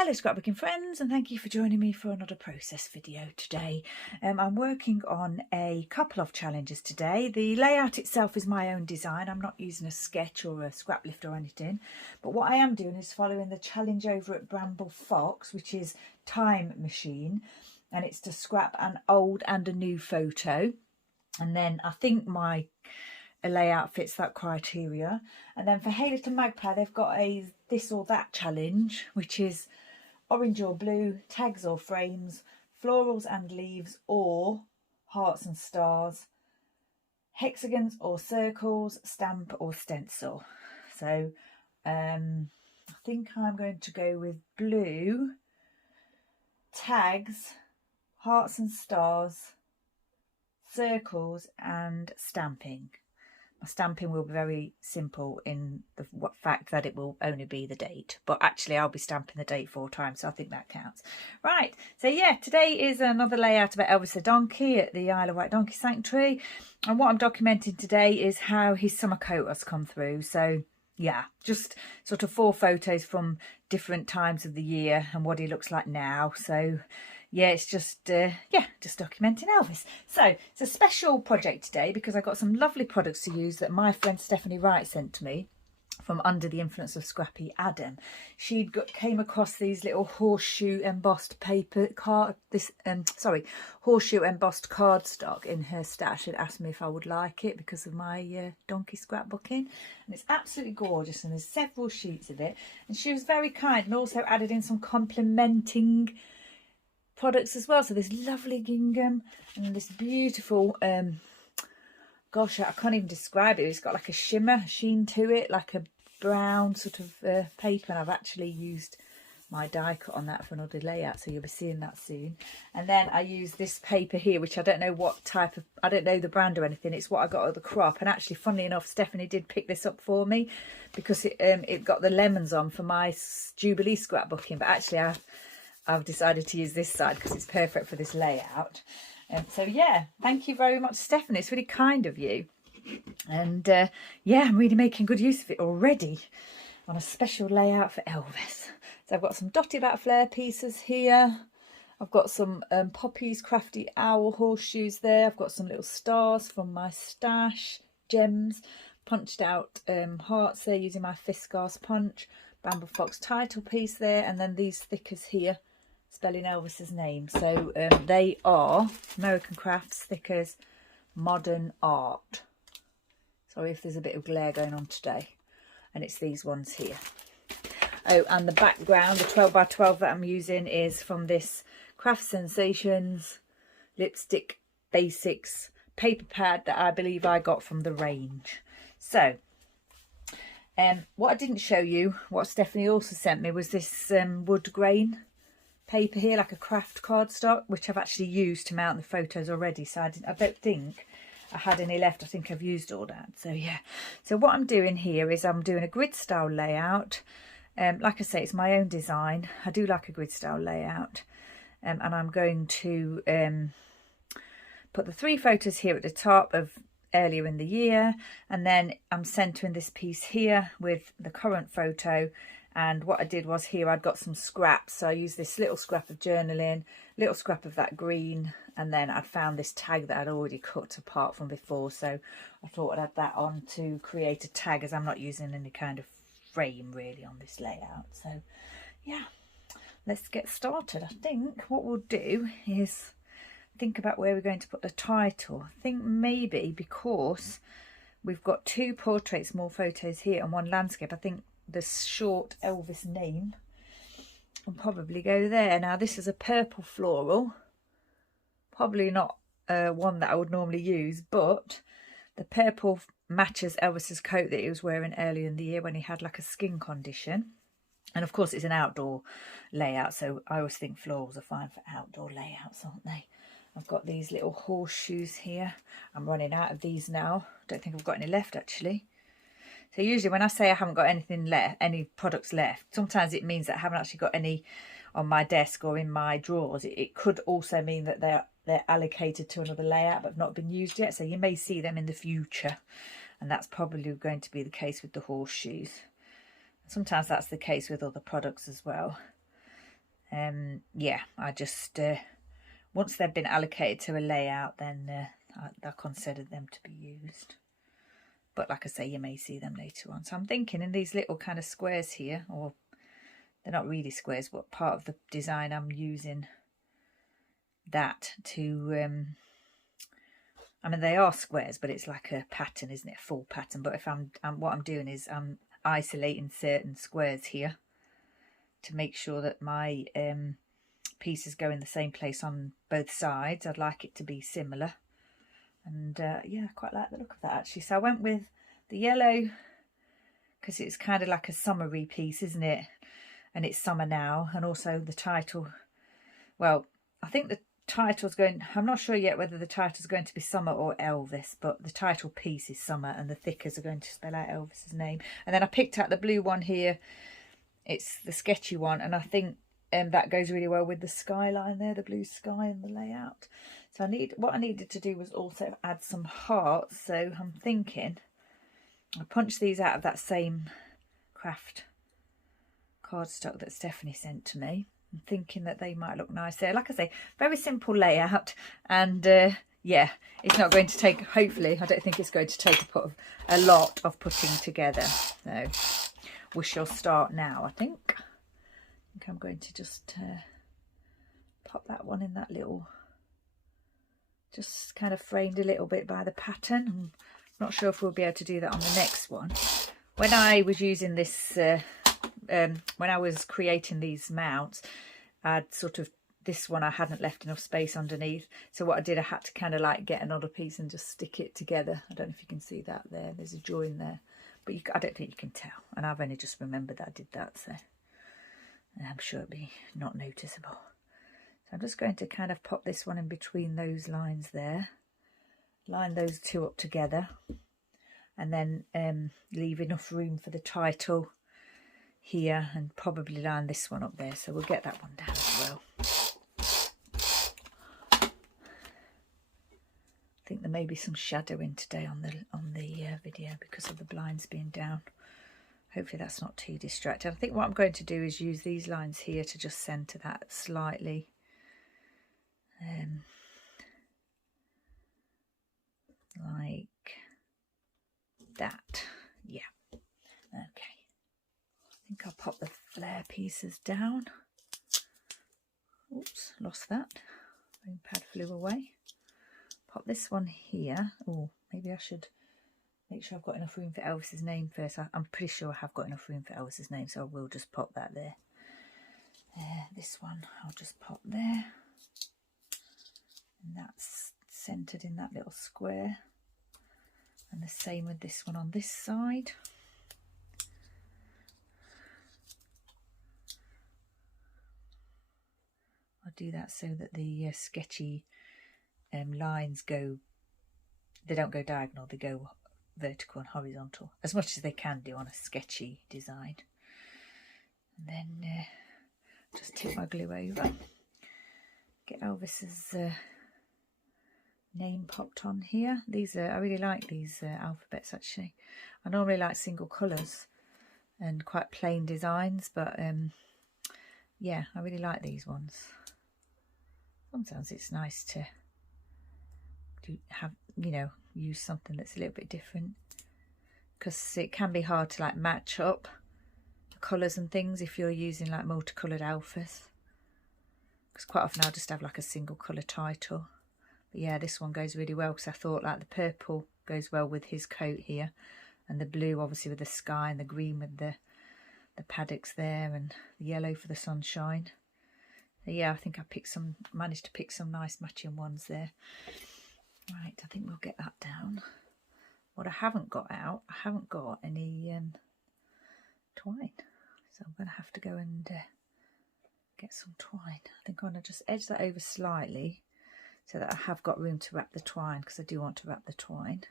Hello scrapbooking friends, and thank you for joining me for another process video today. I'm working on a couple of challenges today. The layout itself is my own design. I'm not using a sketch or a scrap lift or anything, but what I am doing is following the challenge over at Bramble Fox, which is Time Machine, and it's to scrap an old and a new photo. And then I think my layout fits that criteria. And then for Hey Little Magpie, they've got a this or that challenge, which is orange or blue, tags or frames, florals and leaves, or hearts and stars, hexagons or circles, stamp or stencil. So I think I'm going to go with blue, tags, hearts and stars, circles and stamping. My stamping will be very simple in the fact that it will only be the date, but actually I'll be stamping the date 4 times, so I think that counts. Right, so yeah, today is another layout about Elvis the Donkey at the Isle of Wight Donkey Sanctuary, and what I'm documenting today is how his summer coat has come through. So yeah, just sort of 4 photos from different times of the year and what he looks like now. So yeah, it's just just documenting Elvis. So it's a special project today because I got some lovely products to use that my friend Stephanie Wright sent to me from Under the Influence of Scrappy Adam. She came across these little horseshoe embossed paper card, horseshoe embossed cardstock in her stash, and asked me if I would like it because of my donkey scrapbooking, and it's absolutely gorgeous. And there's several sheets of it, and she was very kind and also added in some complementing products as well. So this lovely gingham and this beautiful gosh, I can't even describe it. It's got like a shimmer sheen to it, like a brown sort of paper, and I've actually used my die cut on that for another layout, so you'll be seeing that soon. And then I use this paper here, which I don't know what type of, I don't know the brand or anything. It's what I got at the crop, and actually funnily enough Stephanie did pick this up for me because it got the lemons on for my Jubilee scrapbooking, but actually I've decided to use this side because it's perfect for this layout. So yeah, thank you very much, Stephanie. It's really kind of you. And yeah, I'm really making good use of it already on a special layout for Elvis. So I've got some dotted out flare pieces here. I've got some Poppy's Crafty Owl horseshoes there. I've got some little stars from my stash, gems, punched out hearts there using my Fiskars punch, Bramble Fox title piece there, and then these stickers here spelling Elvis's name. So they are American Crafts stickers, Modern Art. Sorry if there's a bit of glare going on today. And it's these ones here. Oh, and the background, the 12 by 12 that I'm using is from this Craft Sensations Lipstick Basics paper pad that I believe I got from the range. So what I didn't show you, what Stephanie also sent me, was this wood grain paper here, like a craft cardstock, which I've actually used to mount the photos already. So I don't think I had any left. I think I've used all that. So yeah, so what I'm doing here is I'm doing a grid style layout. Like I say, it's my own design. I do like a grid style layout, and I'm going to put the 3 photos here at the top of earlier in the year, and then I'm centering this piece here with the current photo. And what I did was here I'd got some scraps, so I used this little scrap of journaling, little scrap of that green, and then I'd found this tag that I'd already cut apart from before, so I thought I'd add that on to create a tag, as I'm not using any kind of frame really on this layout. So yeah, let's get started. I think what we'll do is think about where we're going to put the title. I think maybe because we've got 2 portrait small photos here and 1 landscape, I think the short Elvis name will probably go there. Now this is a purple floral, probably not one that I would normally use, but the purple matches Elvis's coat that he was wearing earlier in the year when he had like a skin condition. And of course it's an outdoor layout, so I always think florals are fine for outdoor layouts, aren't they? I've got these little horseshoes here. I'm running out of these now. Don't think I've got any left actually. So usually when I say I haven't got anything left, any products left, sometimes it means that I haven't actually got any on my desk or in my drawers. It could also mean that they're allocated to another layout but have not been used yet. So you may see them in the future, and that's probably going to be the case with the horseshoes. Sometimes that's the case with other products as well. Yeah, I just once they've been allocated to a layout, then I consider them to be used. But like I say, you may see them later on. So I'm thinking in these little kind of squares here, or they're not really squares, but part of the design, I'm using that to I mean, they are squares, but it's like a pattern, isn't it? A full pattern. But if what I'm doing is I'm isolating certain squares here to make sure that my pieces go in the same place on both sides. I'd like it to be similar. And yeah, I quite like the look of that actually. So I went with the yellow because it's kind of like a summery piece, isn't it? And it's summer now. And also the title, well, I think the title's going, I'm not sure yet whether the title's going to be Summer or Elvis, but the title piece is Summer and the thickers are going to spell out Elvis's name. And then I picked out the blue one here. It's the sketchy one, and I think that goes really well with the skyline there, the blue sky and the layout. So what I needed to do was also add some hearts. So I'm thinking I punched these out of that same craft cardstock that Stephanie sent to me. I'm thinking that they might look nice there. Like I say, very simple layout, and yeah, it's not going to take, hopefully, I don't think it's going to take a lot of putting together. So we shall start now, I think. I'm going to just pop that one in that little, just kind of framed a little bit by the pattern. I'm not sure if we'll be able to do that on the next one. When I was using this, when I was creating these mounts, I'd sort of, this one I hadn't left enough space underneath. So what I did, I had to kind of like get another piece and just stick it together. I don't know if you can see that there. There's a join there. But I don't think you can tell. And I've only just remembered that I did that. So I'm sure it'll be not noticeable. So I'm just going to kind of pop this one in between those lines there. Line those two up together. And then leave enough room for the title here, and probably line this one up there. So we'll get that one down as well. I think there may be some shadowing today on the video because of the blinds being down. Hopefully that's not too distracting. I think what I'm going to do is use these lines here to just centre that slightly. Like that. Yeah. Okay. I think I'll pop the flare pieces down. Oops, lost that. Ring pad flew away. Pop this one here. Oh, maybe I should make sure I've got enough room for Elvis's name first. I'm pretty sure I have got enough room for Elvis's name, so I will just pop that there. This one I'll just pop there. And that's centred in that little square. And the same with this one on this side. I'll do that so that the sketchy lines go, they don't go diagonal, they go vertical and horizontal, as much as they can do on a sketchy design. And then just tip my glue over. Get Elvis's name popped on here. These are, I really like these alphabets actually. I normally like single colours and quite plain designs, but yeah, I really like these ones. Sometimes it's nice to have, you know, use something that's a little bit different, because it can be hard to like match up the colours and things if you're using like multicoloured alphas, because quite often I'll just have like a single colour title. But yeah, this one goes really well because I thought like the purple goes well with his coat here, and the blue obviously with the sky, and the green with the paddocks there, and the yellow for the sunshine. So yeah, I think I managed to pick some nice matching ones there. Right, I think we'll get that down. What I haven't got out, I haven't got any twine, so I'm going to have to go and get some twine. I think I'm going to just edge that over slightly so that I have got room to wrap the twine, because I do want to wrap the twine.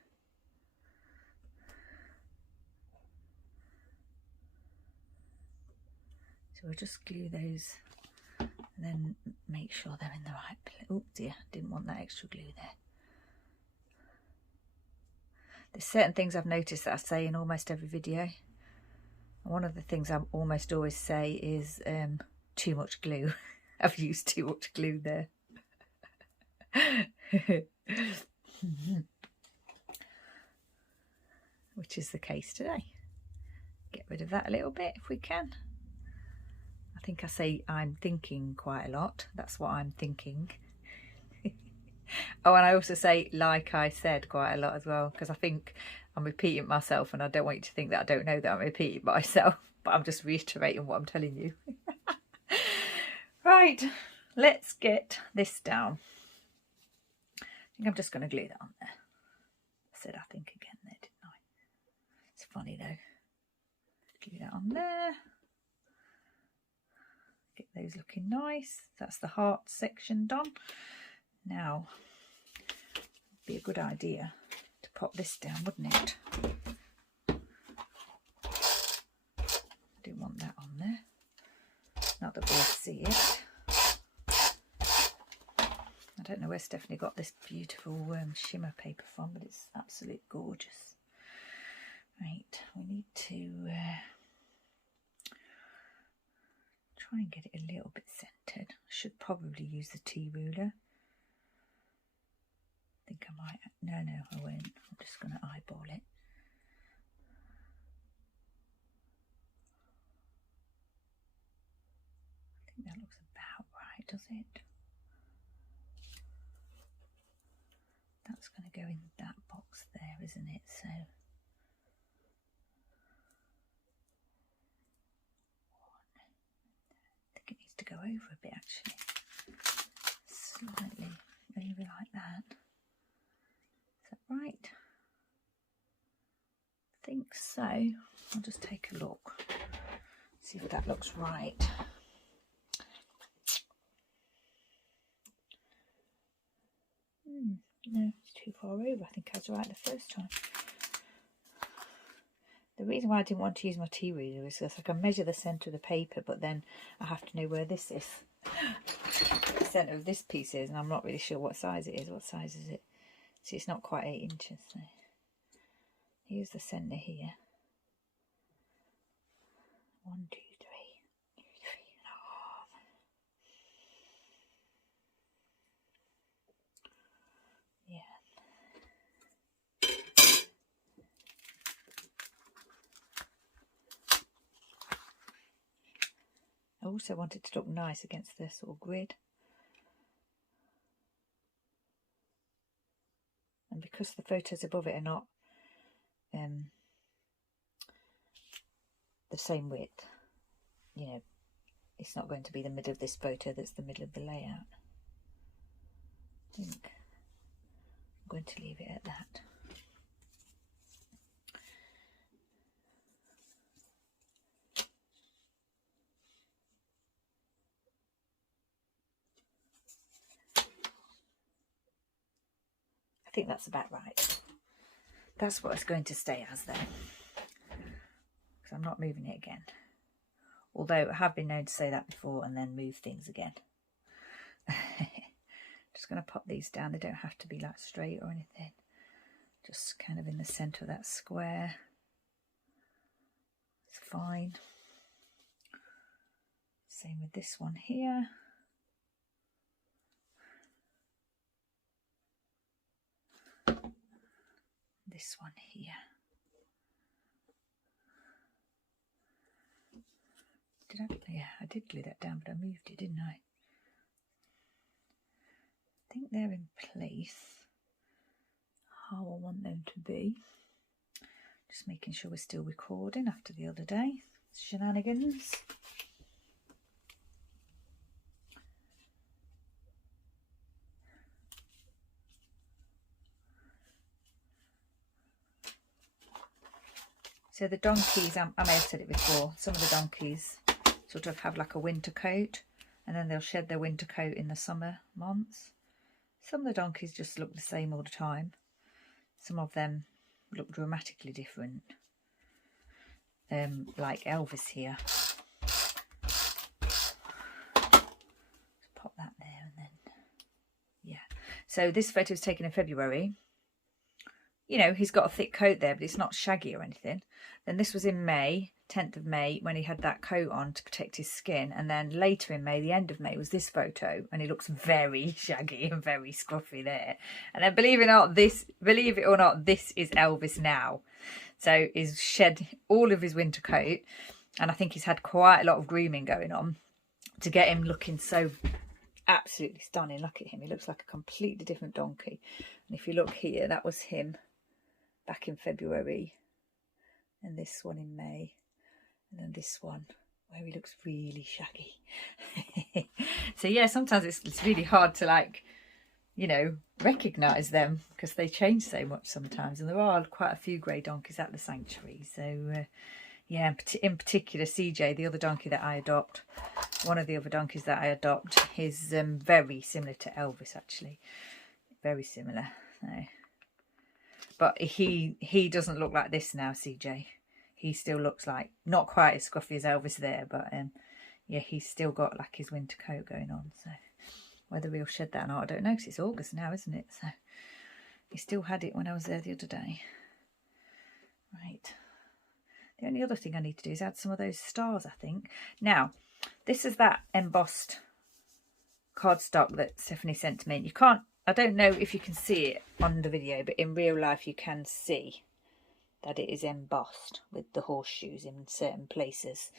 So we'll just glue those and then make sure they're in the right place. Oh dear, didn't want that extra glue there. There's certain things I've noticed that I say in almost every video. And one of the things I almost always say is too much glue. I've used too much glue there. Which is the case today. Get rid of that a little bit if we can. I think I say I'm thinking quite a lot. That's what I'm thinking. Oh, and I also say like I said quite a lot as well, because I think I'm repeating myself, and I don't want you to think that I don't know that I'm repeating myself, but I'm just reiterating what I'm telling you. Right, let's get this down. I think I'm just going to glue that on there. I said I think again there, didn't I? It's funny though. Glue that on there. Get those looking nice. That's the heart section done. Now, it'd be a good idea to pop this down, wouldn't it? I didn't want that on there. Not that we'll see it. I don't know where Stephanie got this beautiful shimmer paper from, but it's absolutely gorgeous. Right, we need to try and get it a little bit centred. I should probably use the tea ruler. I think I might. No, I won't. I'm just going to eyeball it. I think that looks about right, does it? That's going to go in that box there, isn't it? So I think it needs to go over a bit actually. Slightly over like that. Is that right? I think so. I'll just take a look. See if that looks right. No, it's too far over. I think I was right the first time. The reason why I didn't want to use my tea ruler is because I can measure the centre of the paper, but then I have to know where this is. The centre of this piece is, and I'm not really sure what size it is. What size is it? See, it's not quite 8 inches. So here's the centre here. 1, 2, 3, 3.5. Yeah. I also want it to look nice against this sort of grid. And because the photos above it are not the same width, you know, it's not going to be the middle of this photo that's the middle of the layout. I think I'm going to leave it at that. I think that's about right. That's what it's going to stay as then, because I'm not moving it again. Although I have been known to say that before and then move things again. Just going to pop these down. They don't have to be like straight or anything. Just kind of in the centre of that square. It's fine. Same with this one here. This one here. Did I? Yeah, I did glue that down, but I moved it, didn't I? I think they're in place how I want them to be. Just making sure we're still recording after the other day. Shenanigans. So the donkeys, I may have said it before, some of the donkeys sort of have like a winter coat, and then they'll shed their winter coat in the summer months. Some of the donkeys just look the same all the time. Some of them look dramatically different. Like Elvis here. Just pop that there and then, yeah. So this photo was taken in February. You know, he's got a thick coat there, but it's not shaggy or anything. Then this was in May. 10th of May, when he had that coat on to protect his skin. And then later in May, the end of May, was this photo, and he looks very shaggy and very scruffy there. And then believe it or not, this is Elvis now. So he's shed all of his winter coat, and I think he's had quite a lot of grooming going on to get him looking so absolutely stunning. Look at him, he looks like a completely different donkey. And if you look here, that was him back in February, and this one in May, and then this one where he looks really shaggy. So yeah, sometimes it's really hard to, like, you know, recognise them because they change so much sometimes, and there are quite a few grey donkeys at the sanctuary. So yeah, in particular CJ, the other donkey that I adopt, one of the other donkeys that I adopt, is very similar to Elvis, actually, very similar. So, but he doesn't look like this now, CJ. He still looks like, not quite as scruffy as Elvis there, but yeah, he's still got like his winter coat going on. So whether we'll shed that or not, I don't know, because it's August now, isn't it? So he still had it when I was there the other day. Right. The only other thing I need to do is add some of those stars, I think. Now, this is that embossed cardstock that Stephanie sent to me. You can't, I don't know if you can see it on the video, but in real life you can see that it is embossed with the horseshoes in certain places.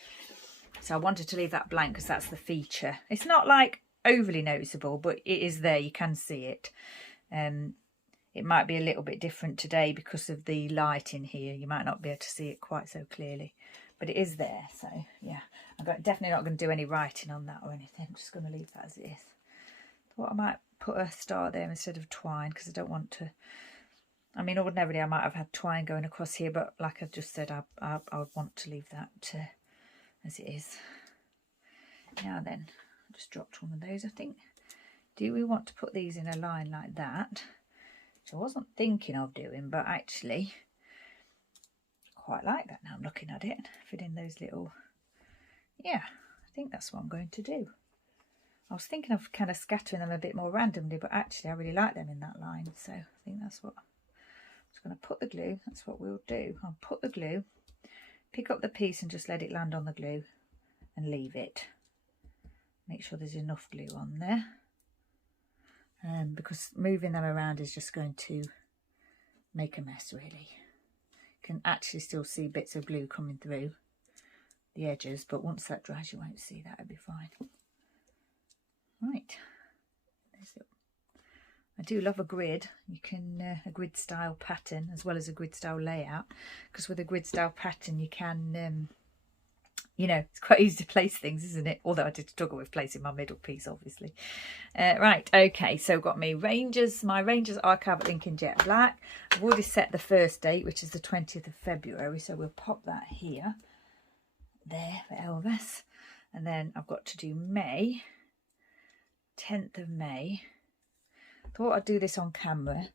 So I wanted to leave that blank because that's the feature. It's not like overly noticeable, but it is there, you can see it. It might be a little bit different today because of the light in here. You might not be able to see it quite so clearly, but it is there. So yeah, I'm definitely not going to do any writing on that or anything. I'm just going to leave that as it is. Thought I might put a star there instead of twine because I don't want to. I mean, ordinarily I might have had twine going across here, but like I've just said, I would want to leave that as it is. Now then, I just dropped one of those, I think. Do we want to put these in a line like that? Which I wasn't thinking of doing, but actually quite like that now I'm looking at it. Fit in those little, yeah, I think that's what I'm going to do. I was thinking of kind of scattering them a bit more randomly, but actually I really like them in that line, so I think that's what I'm just going to put the glue. That's what we'll do. I'll put the glue, pick up the piece and just let it land on the glue and leave it. Make sure there's enough glue on there, because moving them around is just going to make a mess, really. You can actually still see bits of glue coming through the edges, but once that dries you won't see that. It'll be fine. Right, I do love a grid. You can a grid style pattern as well as a grid style layout, because with a grid style pattern you can you know, it's quite easy to place things, isn't it? Although I did struggle with placing my middle piece, obviously. Right, okay, so got me Rangers, my Rangers archive link in jet black. I've already set the first date, which is the 20th of February, so we'll pop that here, there for Elvis. And then I've got to do May, 10th of May. Thought I'd do this on camera,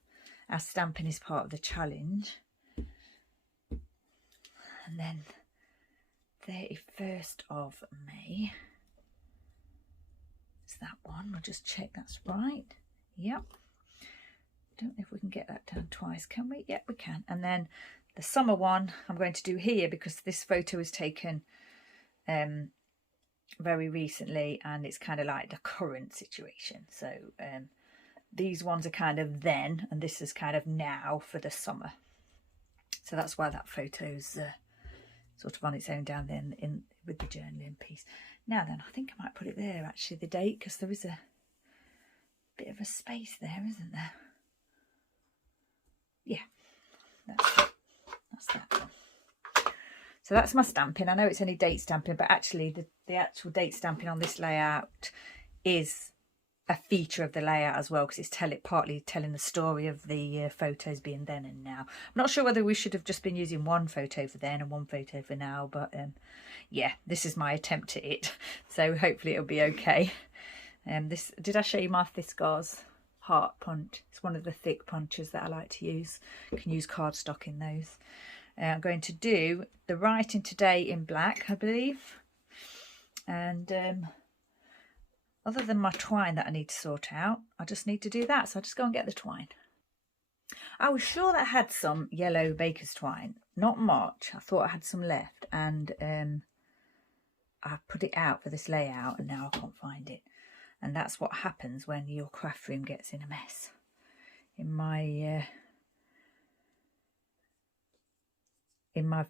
as stamping is part of the challenge. And then 31st of May. Is that one? We'll just check that's right. Yep. Don't know if we can get that down twice, can we? Yep, we can. And then the summer one I'm going to do here because this photo was taken very recently and it's kind of like the current situation. So these ones are kind of then and this is kind of now for the summer. So that's why that photo's sort of on its own down there in with the journaling piece. Now then, I think I might put it there actually, the date, because there is a bit of a space there, isn't there? Yeah, that's that one. So that's my stamping. I know it's only date stamping, but actually the actual date stamping on this layout is a feature of the layout as well, because it's partly telling the story of the photos being then and now. I'm not sure whether we should have just been using one photo for then and one photo for now, but yeah, this is my attempt at it, so hopefully it'll be okay. This, did I show you my Fiskars heart punch? It's one of the thick punches that I like to use. You can use cardstock in those. I'm going to do the writing today in black, I believe, and other than my twine that I need to sort out, I just need to do that. So I'll just go and get the twine. I was sure that I had some yellow baker's twine, not much. I thought I had some left, and I put it out for this layout, and now I can't find it. And that's what happens when your craft room gets in a mess. In my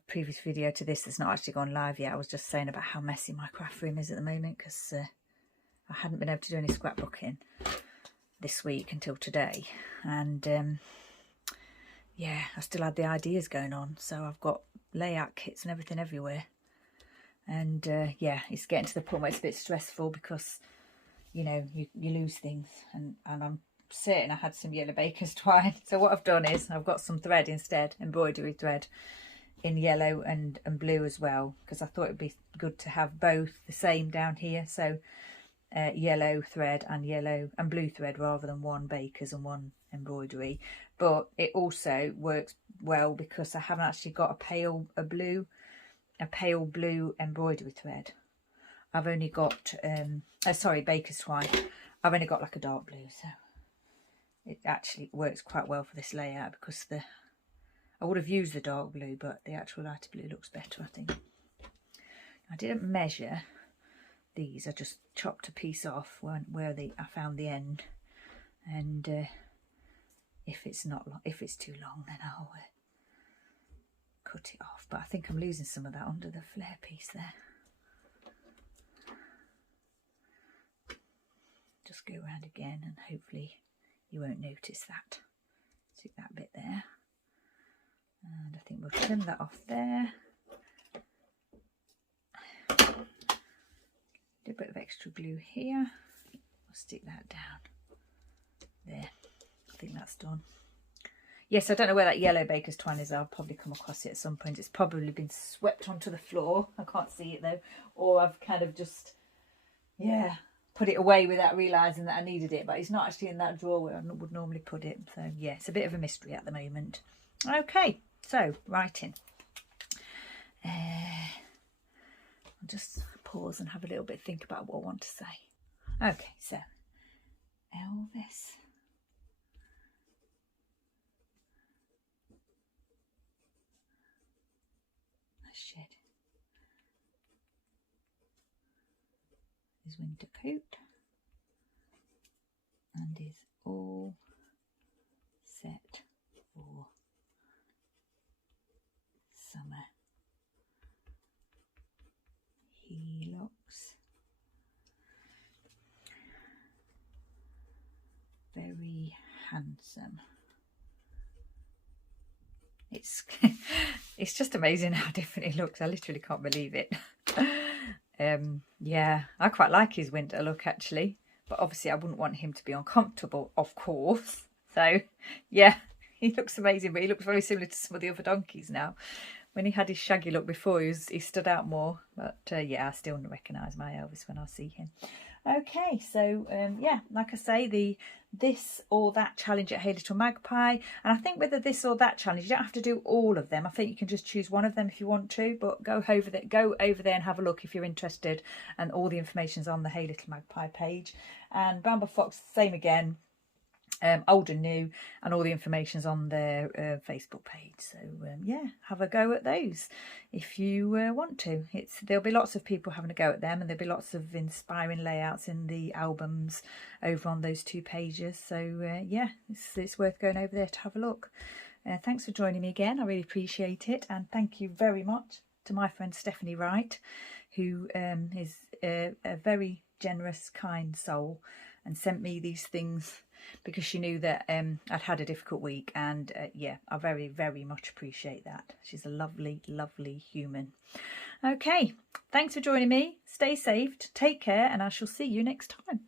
previous video to this that's not actually gone live yet, I was just saying about how messy my craft room is at the moment, because I hadn't been able to do any scrapbooking this week until today. And yeah, I still had the ideas going on, so I've got layout kits and everything everywhere. And yeah, it's getting to the point where it's a bit stressful, because you know, you lose things, and I'm certain I had some yellow baker's twine. So what I've done is I've got some thread instead, embroidery thread in yellow and blue as well, because I thought it'd be good to have both the same down here. So yellow thread and yellow and blue thread rather than one baker's and one embroidery. But it also works well because I haven't actually got a pale blue embroidery thread. I've only got sorry, baker's twine. I've only got like a dark blue, so it actually works quite well for this layout, because I would have used the dark blue, but the actual lighter blue looks better, I think. I didn't measure these. I just chopped a piece off where I found the end, and if it's too long, then I'll cut it off. But I think I'm losing some of that under the flare piece there. Just go around again, and hopefully you won't notice that. See that bit there, and I think we'll trim that off there. Do a bit of extra glue here. I'll stick that down there. I think that's done. Yes, I don't know where that yellow baker's twine is. I'll probably come across it at some point. It's probably been swept onto the floor. I can't see it though, or I've kind of just, yeah, put it away without realising that I needed it, but it's not actually in that drawer where I would normally put it. So yeah, it's a bit of a mystery at the moment. Okay, so writing. I'll just pause and have a little bit think about what I want to say. Okay, so Elvis. A shed. His winter coat, and is all set for summer. He looks very handsome. It's just amazing how different he looks. I literally can't believe it. Yeah, I quite like his winter look actually, but obviously I wouldn't want him to be uncomfortable, of course. So yeah, he looks amazing, but he looks very similar to some of the other donkeys now. When he had his shaggy look before, he stood out more. But yeah, I still recognise my Elvis when I see him. Okay, so yeah, like I say, the this or that challenge at Hey Little Magpie. And I think with the this or that challenge, you don't have to do all of them. I think you can just choose one of them if you want to, but go over there and have a look if you're interested. And all the information's on the Hey Little Magpie page. And Bramble Fox, same again. Old and new, and all the information's on their Facebook page. So yeah, have a go at those if you want to. There'll be lots of people having a go at them, and there'll be lots of inspiring layouts in the albums over on those two pages. So yeah, it's worth going over there to have a look. Thanks for joining me again. I really appreciate it, and thank you very much to my friend Stephanie Wright, who is a very generous, kind soul, and sent me these things because she knew that I'd had a difficult week, and yeah, I very, very much appreciate that. She's a lovely, lovely human. Okay, thanks for joining me. Stay safe, take care, and I shall see you next time.